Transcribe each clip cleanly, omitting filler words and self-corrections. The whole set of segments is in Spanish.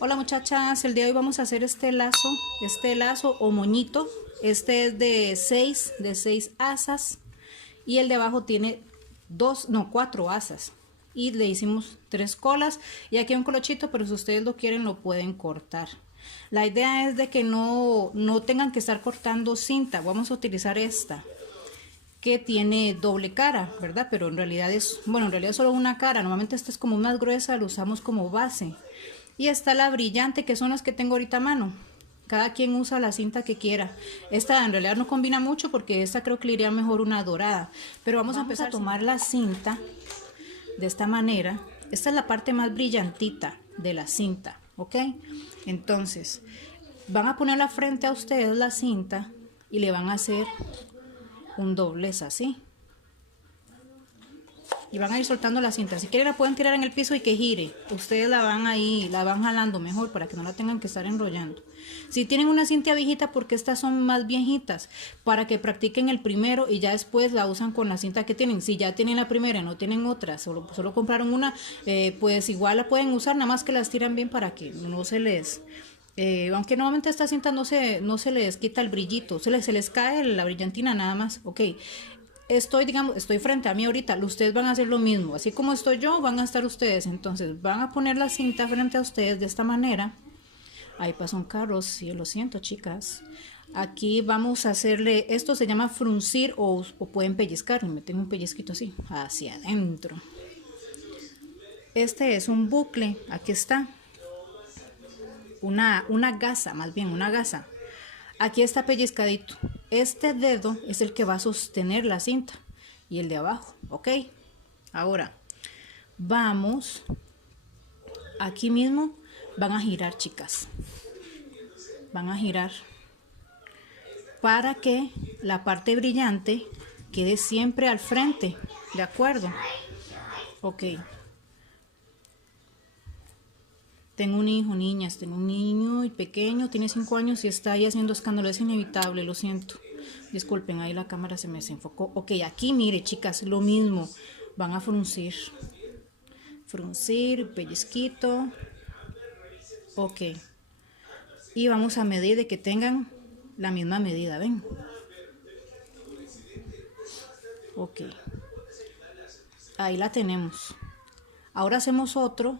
Hola muchachas, el día de hoy vamos a hacer este lazo o moñito. Este es de 6 asas y el de abajo tiene cuatro asas y le hicimos 3 colas y aquí hay un colochito, pero si ustedes lo quieren lo pueden cortar. La idea es de que no tengan que estar cortando cinta. Vamos a utilizar esta que tiene doble cara, ¿verdad? Pero en realidad es solo una cara. Normalmente esta es como más gruesa, la usamos como base. Y está la brillante, que son las que tengo ahorita a mano. Cada quien usa la cinta que quiera. Esta en realidad no combina mucho porque esta creo que le iría mejor una dorada. Pero vamos a empezar a tomar la cinta de esta manera. Esta es la parte más brillantita de la cinta, ¿ok? Entonces, van a ponerla frente a ustedes la cinta y le van a hacer un doblez así. Y van a ir soltando la cinta. Si quieren la pueden tirar en el piso y que gire. Ustedes la van jalando mejor para que no la tengan que estar enrollando. Si tienen una cinta viejita, porque estas son más viejitas, para que practiquen el primero y ya después la usan con la cinta que tienen. Si ya tienen la primera y no tienen otra, solo compraron una, pues igual la pueden usar, nada más que las tiran bien para que no se les... aunque normalmente esta cinta no se les quita el brillito, se les cae la brillantina nada más, ok. Estoy frente a mí ahorita, ustedes van a hacer lo mismo, así como estoy yo, van a estar ustedes, entonces van a poner la cinta frente a ustedes de esta manera. Ahí pasa un carro, sí, lo siento chicas. Aquí vamos a hacerle, esto se llama fruncir o pueden pellizcar, me meten un pellizquito así, hacia adentro. Este es un bucle, aquí está, una gasa, más bien una gasa. Aquí está pellizcadito. Este dedo es el que va a sostener la cinta y el de abajo, ¿ok? Ahora, vamos, aquí mismo van a girar, chicas. Van a girar para que la parte brillante quede siempre al frente, ¿de acuerdo? Ok. Tengo un hijo, niñas, tengo un niño y pequeño, tiene 5 años y está ahí haciendo escándalo, es inevitable, lo siento. Disculpen, ahí la cámara se me desenfocó. Ok, aquí mire chicas, lo mismo, van a fruncir, pellizquito, ok. Y vamos a medir de que tengan la misma medida, ¿ven? Ok, ahí la tenemos. Ahora hacemos otro.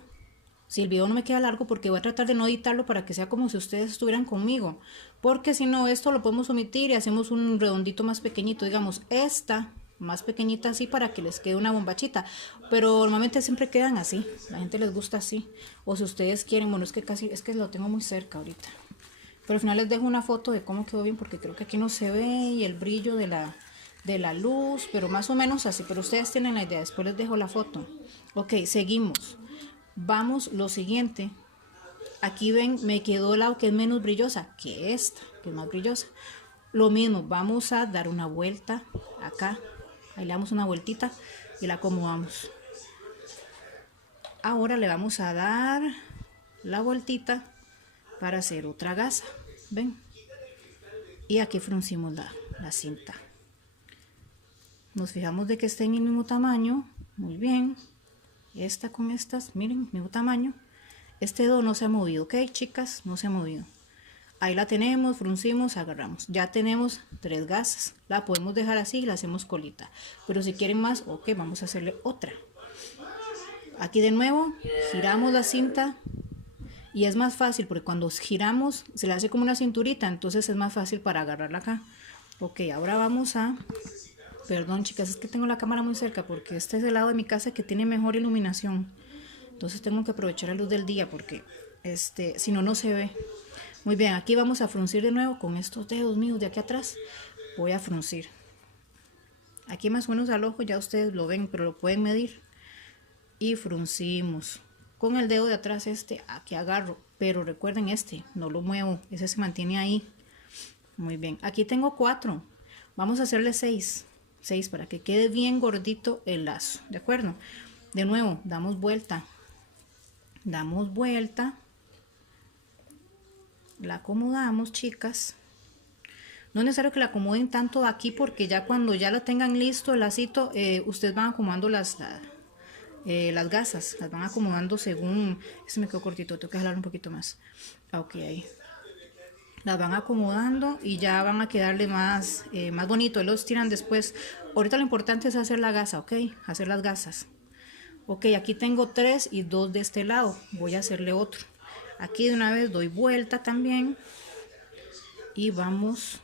Si el video no me queda largo, porque voy a tratar de no editarlo para que sea como si ustedes estuvieran conmigo, porque si no esto lo podemos omitir y hacemos un redondito más pequeñito, digamos esta más pequeñita así para que les quede una bombachita, pero normalmente siempre quedan así, la gente les gusta así, o si ustedes quieren, bueno, es que lo tengo muy cerca ahorita, pero al final les dejo una foto de cómo quedó bien, porque creo que aquí no se ve y el brillo de la luz, pero más o menos así, pero ustedes tienen la idea, después les dejo la foto. Ok, seguimos. Vamos, lo siguiente, aquí ven, me quedó la que es menos brillosa que esta, que es más brillosa. Lo mismo, vamos a dar una vuelta acá, ahí le damos una vueltita y la acomodamos. Ahora le vamos a dar la vueltita para hacer otra gasa, ven, y aquí fruncimos la cinta. Nos fijamos de que estén en el mismo tamaño, muy bien. Esta con estas, miren, mismo tamaño. Este dedo no se ha movido, ok chicas, no se ha movido. Ahí la tenemos, fruncimos, agarramos. Ya tenemos 3 gasas, la podemos dejar así y la hacemos colita, pero si quieren más, ok, vamos a hacerle otra. Aquí de nuevo giramos la cinta y es más fácil porque cuando giramos se le hace como una cinturita, entonces es más fácil para agarrarla acá. Ok, ahora vamos a... Perdón chicas, es que tengo la cámara muy cerca porque este es el lado de mi casa que tiene mejor iluminación. Entonces tengo que aprovechar la luz del día porque si no, no se ve. Muy bien, aquí vamos a fruncir de nuevo con estos dedos míos de aquí atrás. Voy a fruncir. Aquí más o menos al ojo ya ustedes lo ven, pero lo pueden medir. Y fruncimos. Con el dedo de atrás aquí agarro. Pero recuerden no lo muevo. Ese se mantiene ahí. Muy bien, aquí tengo 4. Vamos a hacerle 6 para que quede bien gordito el lazo, ¿de acuerdo? De nuevo, damos vuelta, la acomodamos, chicas. No es necesario que la acomoden tanto aquí porque ya cuando ya lo tengan listo el lacito, ustedes van acomodando las gasas, las van acomodando según, este me quedó cortito, tengo que jalar un poquito más. Ok, ahí. Las van acomodando y ya van a quedarle más, más bonito, los tiran después. Ahorita lo importante es hacer la gasa, ok, hacer las gasas. Ok, aquí tengo 3 y 2 de este lado, voy a hacerle otro. Aquí de una vez doy vuelta también y vamos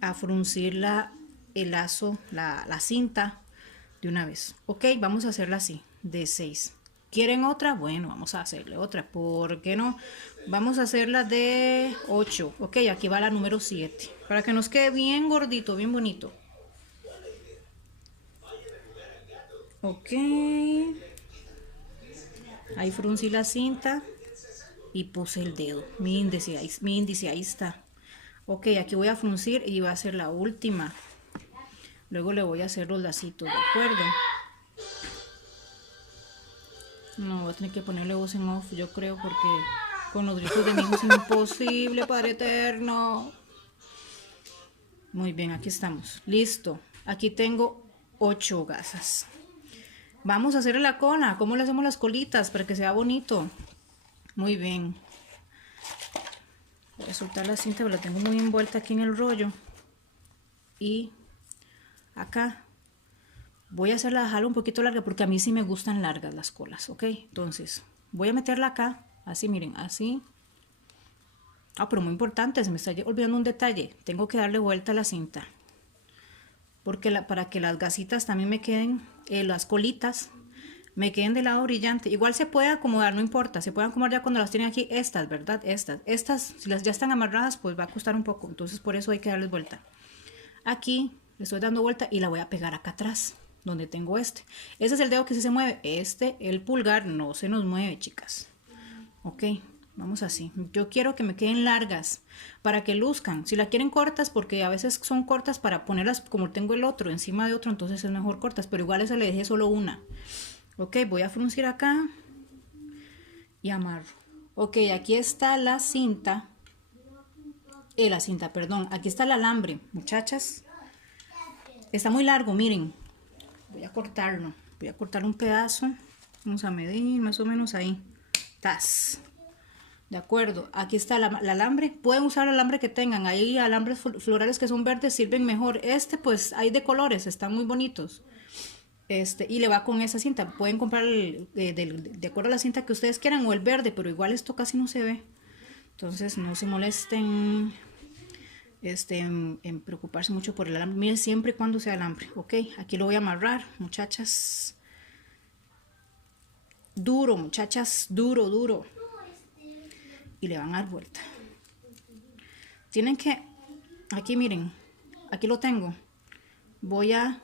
a fruncir el lazo, la cinta de una vez. Ok, vamos a hacerla así, de 6. ¿Quieren otra? Bueno, vamos a hacerle otra. ¿Por qué no? Vamos a hacerla de 8. Ok, aquí va la número 7. Para que nos quede bien gordito, bien bonito. Ok. Ahí fruncí la cinta y puse el dedo. Mi índice ahí está. Ok, aquí voy a fruncir y va a ser la última. Luego le voy a hacer los lacitos, ¿de acuerdo? No, voy a tener que ponerle voz en off, yo creo, porque con los gritos de mi hijo es imposible, Padre Eterno. Muy bien, aquí estamos. Listo. Aquí tengo 8 gasas. Vamos a hacer la cola. ¿Cómo le hacemos las colitas para que sea bonito? Muy bien. Voy a soltar la cinta, pero la tengo muy envuelta aquí en el rollo. Y acá voy a hacerla, dejarla un poquito larga porque a mí sí me gustan largas las colas, ¿ok? Entonces, voy a meterla acá, así, miren, así. Ah, pero muy importante, se me está olvidando un detalle. Tengo que darle vuelta a la cinta. Porque para que las gasitas también me queden, las colitas, me queden de lado brillante. Igual se puede acomodar, no importa. Se pueden acomodar ya cuando las tienen aquí. Estas, ¿verdad? Estas, si las ya están amarradas, pues va a costar un poco. Entonces por eso hay que darles vuelta. Aquí le estoy dando vuelta y la voy a pegar acá atrás, donde tengo este. Ese es el dedo que sí se mueve. El pulgar, no se nos mueve, chicas. Ok, vamos así. Yo quiero que me queden largas para que luzcan. Si la quieren cortas, porque a veces son cortas para ponerlas como tengo el otro encima de otro, entonces es mejor cortas, pero igual esa le dejé solo una. Ok, voy a fruncir acá y amarro. Ok, aquí está la cinta. Perdón. Aquí está el alambre, muchachas. Está muy largo, miren. Voy a cortarlo. Voy a cortar un pedazo. Vamos a medir más o menos ahí. Tas. De acuerdo, aquí está el alambre. Pueden usar el alambre que tengan. Hay alambres florales que son verdes, sirven mejor. Pues hay de colores, están muy bonitos. Y le va con esa cinta. Pueden comprar de acuerdo a la cinta que ustedes quieran o el verde, pero igual esto casi no se ve. Entonces no se molesten en preocuparse mucho por el alambre. Miren siempre y cuando sea alambre. Ok, aquí lo voy a amarrar, muchachas. Duro, muchachas, duro, duro. Y le van a dar vuelta. Tienen que, aquí miren, aquí lo tengo. Voy a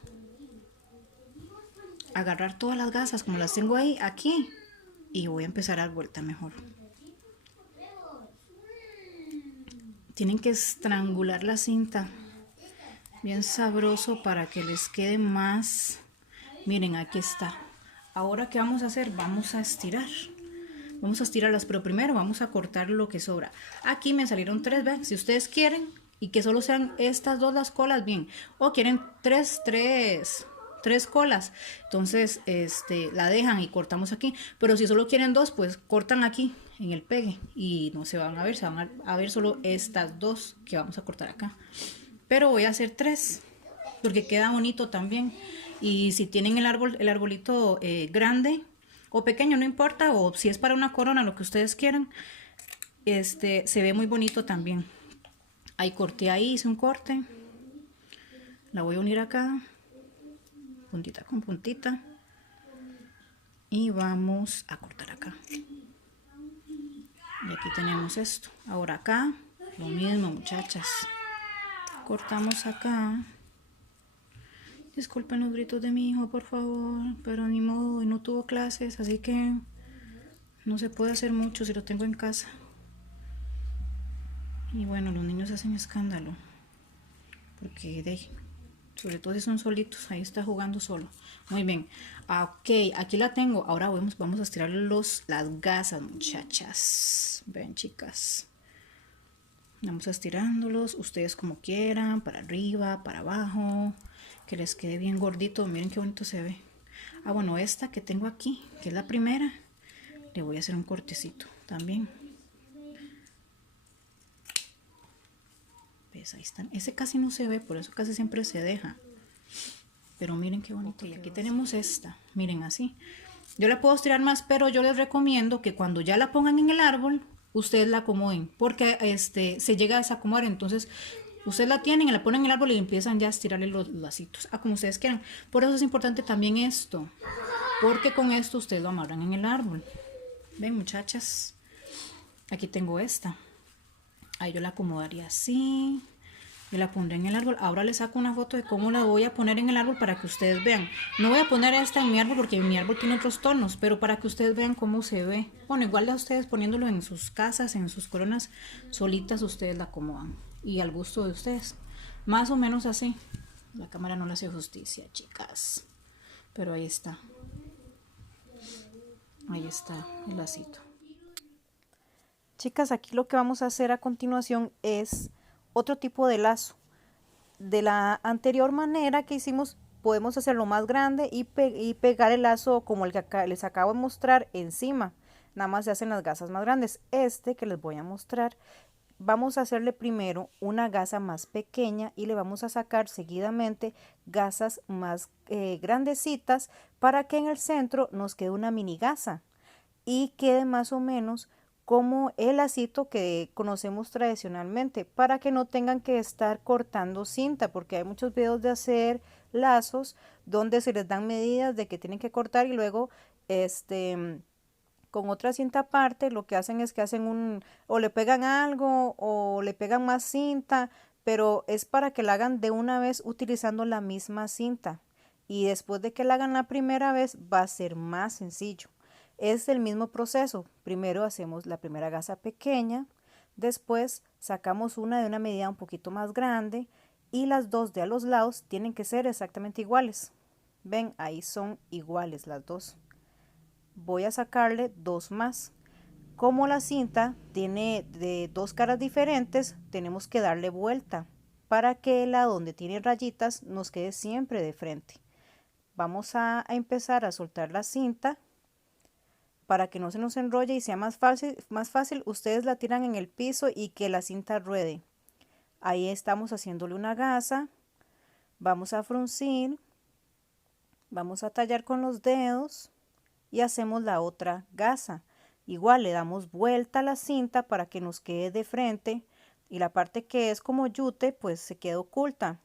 agarrar todas las gasas como las tengo ahí, aquí. Y voy a empezar a dar vuelta mejor. Tienen que estrangular la cinta. Bien sabroso para que les quede más. Miren, aquí está. Ahora, ¿qué vamos a hacer? Vamos a estirar. Vamos a estirarlas, pero primero vamos a cortar lo que sobra. Aquí me salieron 3, ¿ven? Si ustedes quieren y que solo sean estas 2 las colas, bien. O quieren 3 colas, entonces la dejan y cortamos aquí. Pero si solo quieren 2, pues cortan aquí en el pegue y no se van a ver, se van a ver solo estas 2 que vamos a cortar acá. Pero voy a hacer 3 porque queda bonito también. Y si tienen el arbolito grande o pequeño, no importa, o si es para una corona, lo que ustedes quieran, se ve muy bonito también. Ahí corté, ahí hice un corte, la voy a unir acá, puntita con puntita, y vamos a cortar acá. Y aquí tenemos esto. Ahora acá, lo mismo, muchachas, cortamos acá. Disculpen los gritos de mi hijo, por favor, pero ni modo, no tuvo clases, así que no se puede hacer mucho si lo tengo en casa. Y bueno, los niños hacen escándalo, porque sobre todo si son solitos, ahí está jugando solo. Muy bien, ok, aquí la tengo. Ahora vamos a estirar las gasas, muchachas. Ven, chicas. Vamos estirándolos, ustedes como quieran, para arriba, para abajo. que les quede bien gordito. Miren qué bonito se ve. Ah, bueno, esta que tengo aquí, que es la primera, le voy a hacer un cortecito también. ¿Ves? Ahí están. Ese casi no se ve, por eso casi siempre se deja. Pero miren qué bonito. Y aquí tenemos esta. Miren así. Yo la puedo estirar más, pero yo les recomiendo que cuando ya la pongan en el árbol, ustedes la acomoden, porque se llega a desacomodar. Entonces, ustedes la tienen y la ponen en el árbol y empiezan ya a estirarle los lacitos, como ustedes quieran. Por eso es importante también esto, porque con esto ustedes lo amarran en el árbol. Ven, muchachas, aquí tengo esta. Ahí yo la acomodaría así. Yo la pondré en el árbol. Ahora les saco una foto de cómo la voy a poner en el árbol para que ustedes vean. No voy a poner esta en mi árbol porque mi árbol tiene otros tonos, pero para que ustedes vean cómo se ve. Bueno, igual a ustedes poniéndolo en sus casas, en sus coronas solitas, ustedes la acomodan. Y al gusto de ustedes. Más o menos así. La cámara no le hace justicia, chicas. Pero ahí está. Ahí está el lacito. Chicas, aquí lo que vamos a hacer a continuación es otro tipo de lazo. De la anterior manera que hicimos, podemos hacerlo más grande y pegar el lazo como el que les acabo de mostrar encima. Nada más se hacen las gasas más grandes. Este que les voy a mostrar, vamos a hacerle primero una gasa más pequeña y le vamos a sacar seguidamente gasas más grandecitas para que en el centro nos quede una mini gasa y quede más o menos como el lacito que conocemos tradicionalmente, para que no tengan que estar cortando cinta, porque hay muchos videos de hacer lazos donde se les dan medidas de que tienen que cortar y luego con otra cinta aparte lo que hacen es que hacen o le pegan algo o le pegan más cinta, pero es para que la hagan de una vez utilizando la misma cinta, y después de que la hagan la primera vez va a ser más sencillo. Es el mismo proceso. Primero hacemos la primera gasa pequeña, después sacamos una de una medida un poquito más grande y las dos de a los lados tienen que ser exactamente iguales. Ven, ahí son iguales las dos. Voy a sacarle dos más. Como la cinta tiene de dos caras diferentes, tenemos que darle vuelta para que la donde tiene rayitas nos quede siempre de frente. Vamos a empezar a soltar la cinta. Para que no se nos enrolle y sea más fácil, ustedes la tiran en el piso y que la cinta ruede. Ahí estamos haciéndole una gasa. Vamos a fruncir, vamos a tallar con los dedos y hacemos la otra gasa. Igual le damos vuelta a la cinta para que nos quede de frente y la parte que es como yute pues se queda oculta.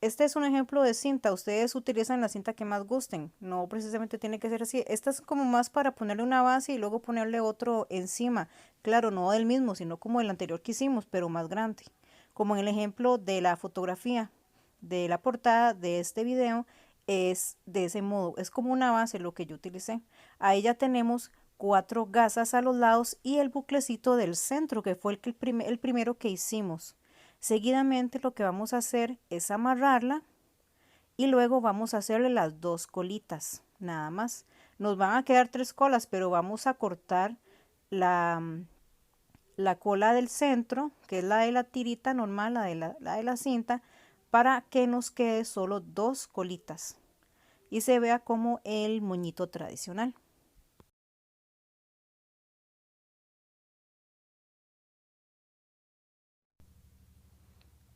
Este es un ejemplo de cinta. Ustedes utilizan la cinta que más gusten. No precisamente tiene que ser así. Esta es como más para ponerle una base y luego ponerle otro encima. Claro, no del mismo, sino como el anterior que hicimos, pero más grande. Como en el ejemplo de la fotografía de la portada de este video, es de ese modo. Es como una base lo que yo utilicé. Ahí ya tenemos 4 gasas a los lados y el buclecito del centro, que fue el primero que hicimos. Seguidamente lo que vamos a hacer es amarrarla y luego vamos a hacerle las 2 colitas, nada más. Nos van a quedar 3 colas, pero vamos a cortar la cola del centro, que es la de la tirita normal, la de la cinta, para que nos quede solo 2 colitas y se vea como el moñito tradicional.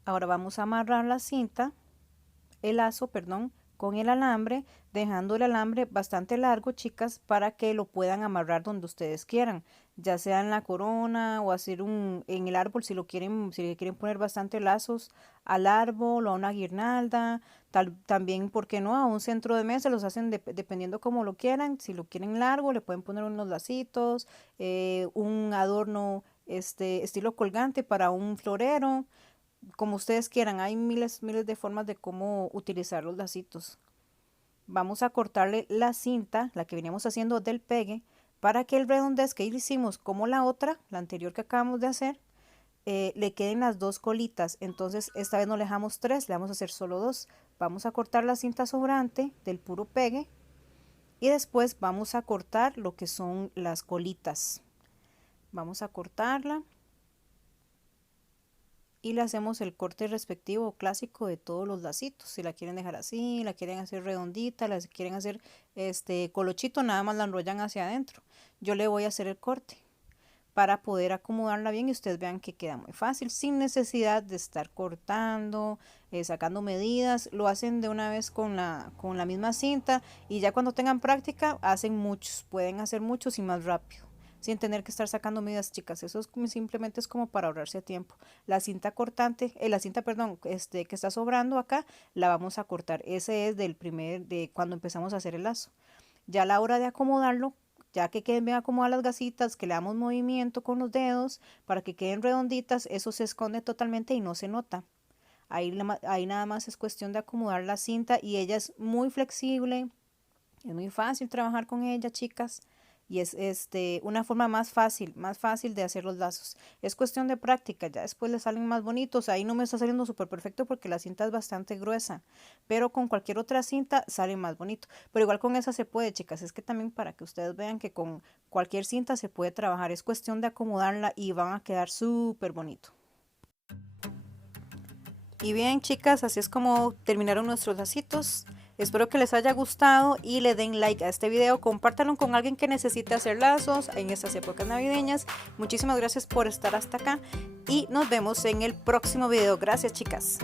Ahora vamos a amarrar la cinta, el lazo, perdón, con el alambre, dejando el alambre bastante largo, chicas, para que lo puedan amarrar donde ustedes quieran, ya sea en la corona o hacer en el árbol si si le quieren poner bastante lazos al árbol o a una guirnalda, también, ¿por qué no? A un centro de mesa los hacen dependiendo como lo quieran. Si lo quieren largo, le pueden poner unos lacitos, un adorno estilo colgante para un florero, como ustedes quieran. Hay miles de formas de cómo utilizar los lacitos. Vamos a cortarle la cinta, la que veníamos haciendo del pegue, para que el redondez que hicimos como la otra, la anterior que acabamos de hacer, le queden las 2 colitas. Entonces esta vez no le dejamos 3, le vamos a hacer solo 2. Vamos a cortar la cinta sobrante del puro pegue y después vamos a cortar lo que son las colitas. Vamos a cortarla. y le hacemos el corte respectivo clásico de todos los lacitos. Si la quieren dejar así, la quieren hacer redondita, la quieren hacer colochito, nada más la enrollan hacia adentro. Yo le voy a hacer el corte para poder acomodarla bien y ustedes vean que queda muy fácil, sin necesidad de estar cortando, sacando medidas. Lo hacen de una vez con la misma cinta y ya cuando tengan práctica hacen muchos, pueden hacer muchos y más rápido, sin tener que estar sacando medidas, chicas. Eso simplemente es como para ahorrarse tiempo. La cinta cortante, perdón, que está sobrando acá, la vamos a cortar. Ese es de cuando empezamos a hacer el lazo. Ya a la hora de acomodarlo, ya que queden bien acomodadas las gasitas, que le damos movimiento con los dedos para que queden redonditas, eso se esconde totalmente y no se nota. Ahí nada más es cuestión de acomodar la cinta y ella es muy flexible, es muy fácil trabajar con ella, chicas. Y es una forma más fácil de hacer los lazos. Es cuestión de práctica, ya después le salen más bonitos. Ahí no me está saliendo súper perfecto porque la cinta es bastante gruesa, pero con cualquier otra cinta sale más bonito. Pero igual con esa se puede, chicas. Es que también para que ustedes vean que con cualquier cinta se puede trabajar. Es cuestión de acomodarla y van a quedar súper bonito. Y bien, chicas, así es como terminaron nuestros lacitos. Espero que les haya gustado y le den like a este video, compártanlo con alguien que necesite hacer lazos en estas épocas navideñas. Muchísimas gracias por estar hasta acá y nos vemos en el próximo video. Gracias, chicas.